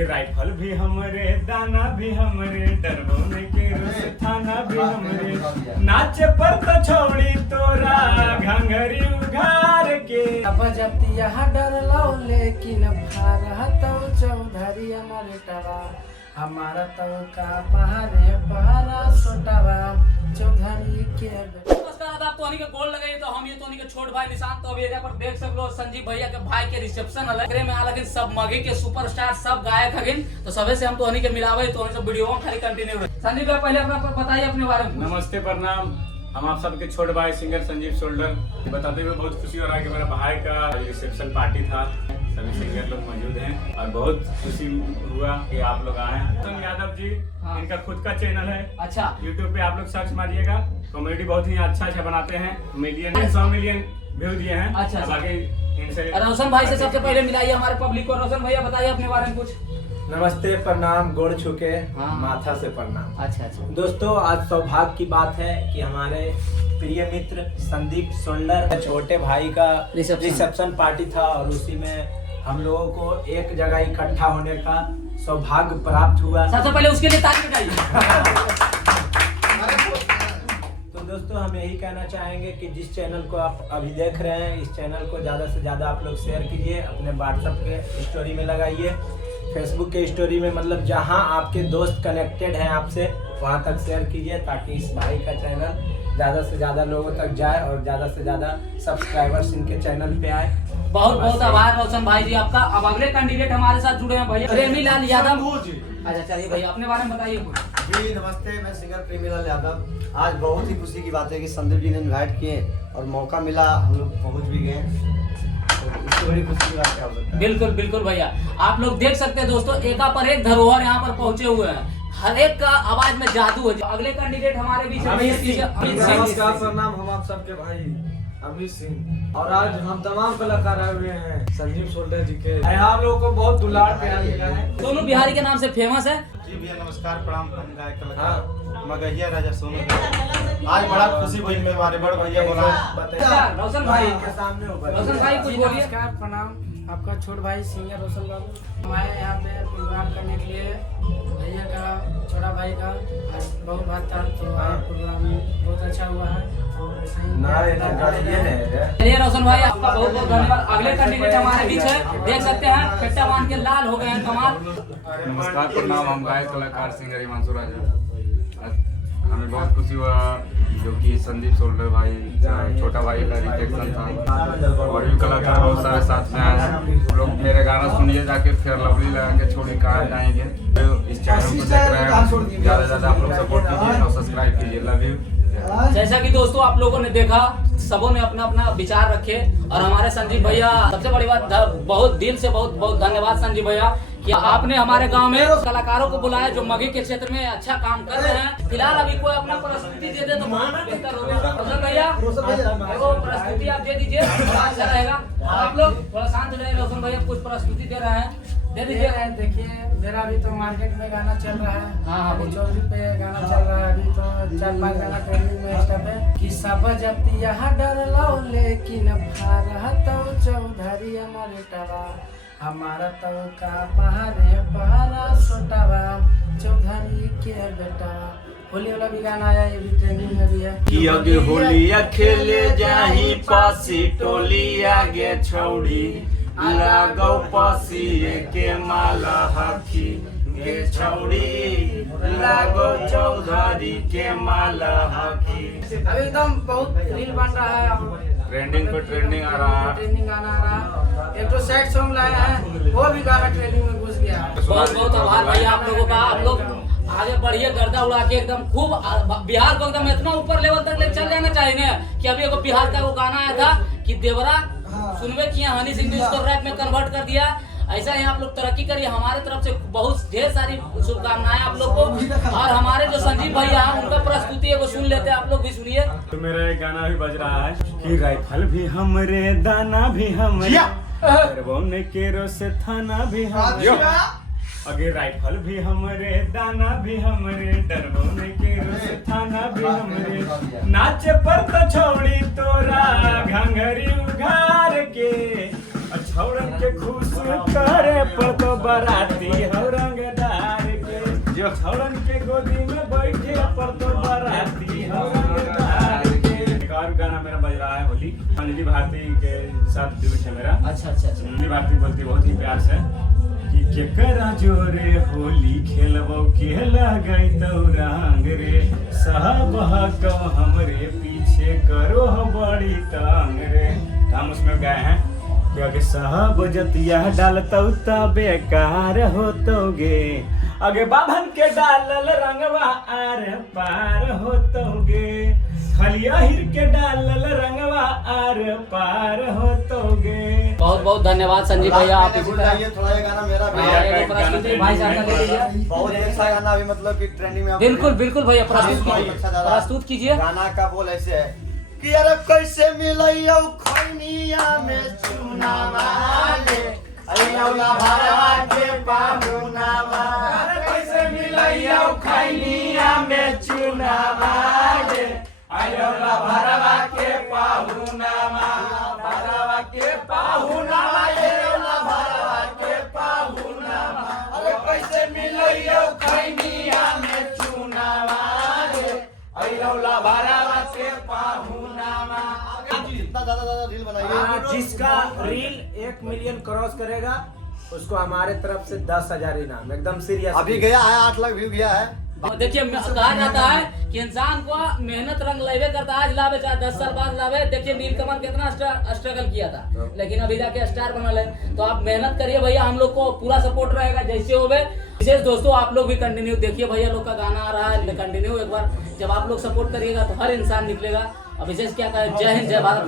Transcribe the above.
अगे राइफल भी हमरे, दाना भी हमरे, डरबोने के रोस थाना भी हमरे, नाचे पर तो छोड़ी तोरा घंघरी उघार के। अब जब यह डर लो लेकिन भारत चौधरी हमारे टवा, हमारा तो का पहाड़े पहाड़ा सोटावा चौधरी के। नमस्कार, आप तोहनी के गोल लगे तो हम ये तोहनी के छोट भाई निशांत तो अभी एरिया पर देख सकलो संजीव भैया के भाई के रिसेप्शन हले एकरे में अलग सब मगे के सुपरस्टार सब गायक हगिन। तो सबे से हम तोहनी के मिलावे तो सब वीडियो खाली कंटिन्यू रहे। संजीव भाई पहले अपना बताइए अपने बारे में। नमस्ते, प्रणाम। हम आप सबके छोटे भाई सिंगर संजीव शोल्डर बताते हुए बहुत खुशी हो रहा है कि मेरा भाई का रिसेप्शन पार्टी था, सभी सिंगर लोग मौजूद हैं और बहुत खुशी हुआ कि आप लोग आए। संग यादव जी, इनका खुद का चैनल है। अच्छा, YouTube पे आप लोग सर्च मारिएगा, कॉमेडी बहुत ही अच्छा बनाते हैं। 100 मिलियन व्यू दिए हैं। अच्छा, बाकी इनसे रोशन भाई से सबसे पहले मिलाइए हमारे पब्लिक को। रोशन भैया बताइए अपने बारे में कुछ। नमस्ते, प्रणाम, गोड़ छुके हाँ। माथा से प्रणाम। अच्छा, दोस्तों, आज सौभाग्य की बात है कि हमारे प्रिय मित्र संदीप सोल्डर छोटे भाई का रिसेप्शन पार्टी था और उसी में हम लोगों को एक जगह इकट्ठा होने का सौभाग्य प्राप्त हुआ। सबसे पहले उसके लिए ताली बजाइए। तो दोस्तों, हम यही कहना चाहेंगे कि जिस चैनल को आप अभी देख रहे हैं, इस चैनल को ज़्यादा से ज़्यादा आप लोग शेयर कीजिए, अपने व्हाट्सएप के स्टोरी में लगाइए, फेसबुक के स्टोरी में, मतलब जहां आपके दोस्त कनेक्टेड हैं आपसे वहां तक शेयर कीजिए ताकि इस भाई का चैनल ज़्यादा से ज़्यादा लोगों तक जाए और ज़्यादा से ज़्यादा सब्सक्राइबर्स इनके चैनल पे आए। बहुत बहुत आभार रोशन भाई जी आपका। अब अगले कैंडिडेट हमारे साथ जुड़े हैं भैया प्रेमी लाल यादव। अच्छा, चलिए भैया अपने बारे में बताइए कुछ। जी नमस्ते, मैं सिंगर प्रेमी लाल यादव। आज बहुत ही खुशी की बात है कि संदीप जी ने इनवाइट किए और मौका मिला, हम लोग पहुंच भी गए। तो इससे बड़ी खुशी की बात क्या हो सकता है। बिल्कुल बिल्कुल भैया, आप लोग देख सकते हैं दोस्तों, एका पर एक धरोहर यहाँ पर पहुंचे हुए हैं। हर एक का आवाज में जादू है। अगले कैंडिडेट हमारे बीच नमस्कार, प्रणाम। हम आप सबके भाई अमित सिंह और आज हम तमाम कलाकार आए हुए हैं संजीव सोल्डर जी के। आप लोगों को बहुत दुलार प्यार मिला है। दोनों बिहारी के नाम से फेमस है। जी भैया नमस्कार, प्रणाम। हम गायक कलाकार मगहिया राजा सोनू। आज बड़ा खुशी हुई में हमारे बड़ भैया बोला। रोशन भाई के सामने रोशन भाई कुछ बोलिए। नमस्कार, प्रणाम। आपका छोट भाई सिंगर रोशन बाबू। हम आए यहाँ पे प्रोग्राम करने के लिए। भैया का छोटा भाई का आज बहुत बात था तो प्रोग्राम बहुत अच्छा हुआ है। चलिए रोशन भाई आपका बहुत बहुत धन्यवाद। अगले कैंडिडेट हमारे बीच है, देख सकते हैं पेट्टा बांध के लाल हो गए हैं कमाल। नमस्कार, प्रणाम। हम गायक कलाकार सिंगर हिमांशु राजा। हमें बहुत खुशी हुआ जो कि संदीप सोल्डर भाई छोटा भाई का रिसेप्शन था और भी कलाकार बहुत सारे साथ में आए हैं। लोग मेरे गाना सुनिए जाके, फिर लवली लगा के छोड़ी कहाँ जाएंगे। तो इस चैनल को देख रहे हैं, ज़्यादा से ज़्यादा आप लोग सपोर्ट कीजिए और सब्सक्राइब कीजिए। Love you. जैसा कि दोस्तों आप लोगों ने देखा, सबों ने अपना अपना विचार रखे और हमारे संजीव भैया, सबसे बड़ी बात बहुत दिल से बहुत बहुत धन्यवाद संजीव भैया कि आपने हमारे गांव में कलाकारों को बुलाया जो मगे के क्षेत्र में अच्छा काम कर रहे हैं। फिलहाल अभी कोई अपना प्रस्तुति दे दे तो बहुत बेहतर होगा। रोशन भैया वो प्रस्तुति आप दे दीजिए, अच्छा रहेगा। आप लोग थोड़ा शांत रहे। रोशन भैया कुछ प्रस्तुति दे रहे हैं, दे दीजिए। देखिए, मेरा अभी तो मार्केट में गाना चल रहा है। हाँ, अभी चौधरी पे गाना चल रहा है। अभी तो 4-5 गाना ट्रेनिंग में स्टेप है कि सब जब यहाँ डर लो लेकिन भारत चौधरी हमारे टवा, हमारा तो का पहाड़े पहाड़ा सोटावा चौधरी के बेटा। होली वाला भी गाना आया, ये भी ट्रेनिंग में भी है कि अगे होलिया खेले जाही पासी टोली आगे छौड़ी लागौ पासी के माला हकी गे छौड़ी लागौ चौधरी के माला हकी। अभी एकदम बहुत रील बन रहा है, ट्रेंडिंग पे ट्रेंडिंग आ रहा है। ट्रेनिंग गाना आ रहा है। एक तो सैड सॉन्ग लाया है, वो भी गाना ट्रेनिंग में घुस गया। बहुत बहुत आभार भैया आप लोगों का। आप लोग आगे बढ़िए, गर्दा उड़ा के एकदम खूब बिहार को एकदम इतना ऊपर लेवल तक ले चल जाना चाहिए कि अभी एगो बिहार का वो गाना आया था कि देवरा सुनवे किया, हनी सिंह ने उसको रैप में कन्वर्ट कर दिया। ऐसा ही आप लोग तरक्की करिए। हमारे तरफ से बहुत ढेर सारी शुभकामनाएं आप लोग को। और हमारे जो संजीव भैया हैं उनका प्रस्तुति एगो सुन लेते हैं, आप लोग भी सुनिए। तो मेरा एक गाना भी बज रहा है कि राइफल भी हमरे, दाना भी हमरे, डरबोने के रोस थाना भी हमरे। अगे राइफल भी हमरे, दाना भी हमरे, डरबोने के रोस थाना भी हमरे, नाचे पर तो छोड़ी तोरा घंघरी उघार के, छौड़न के खुश करे पर तो बराती हो रंगदार के जो छौड़न के गोदी में बैठे पर तो बराती हो रंगदार के। एक और गाना मेरा बज रहा है होली, अंजलि भारती के साथ ड्यूट है मेरा। अच्छा अच्छा अच्छा। अंजलि भारती बोलती बहुत ही प्यार से कि केकरा जोरे होली खेलबो के लगई तो रंग रे साहब को हमरे पीछे करो बड़ी तंग रे। हम उसमें गए हैं कि अगे साहब जतिया डालतो त बेकार होतोगे, अगे बाभन के डालल रंगवा आर पार होतोगे, खलिया हिर के डालल रंगवा आर पार होतोगे। बहुत बहुत धन्यवाद संजीव भैया, आप इसी तरह थोड़ा ये गाना मेरा भी हाँ, है। एक प्रस्तुति भाई साहब का ले लीजिए। बहुत अच्छा गाना अभी मतलब कि ट्रेंडिंग में। बिल्कुल बिल्कुल भैया, प्रस्तुत हाँ, कीजिए, अच्छा दादा। प्रस्तुत कीजिए। गाना का बोल ऐसे है कि अरे कैसे मिलैयो खैनिया में चूना माले, अयौला भरवा के पाहुना माले, कैसे मिलैयो खैनिया में चूना माले, अयौला भरवा के पाहुना माले, भरवा के पाहुना माले, अयौला भरवा के पाहुना माले, अरे कैसे मिलैयो खैनिया में चूना माले, अयौला भरवा के पाहुना माले। जितना ज्यादा रील बनाइए। जिसका रील 1 मिलियन क्रॉस करेगा उसको हमारे तरफ से 10,000 इनाम, एकदम सीरियस। अभी गया है 8 लाख व्यू गया है। देखिए कहा जाता है कि इंसान को मेहनत रंग लेवे करता है, आज लावे चाहे 10 साल बाद लावे। देखिए नीलकमल कितना स्ट्रगल किया था, लेकिन अभी जाके स्टार बनल है। तो आप मेहनत करिए भैया, हम लोग को पूरा सपोर्ट रहेगा जैसे होवे। विशेष दोस्तों आप लोग भी कंटिन्यू देखिए, भैया लोग का गाना आ रहा है कंटिन्यू। एक बार जब आप लोग सपोर्ट करिएगा तो हर इंसान निकलेगा। और विशेष क्या कहें, जय हिंद जय भारत।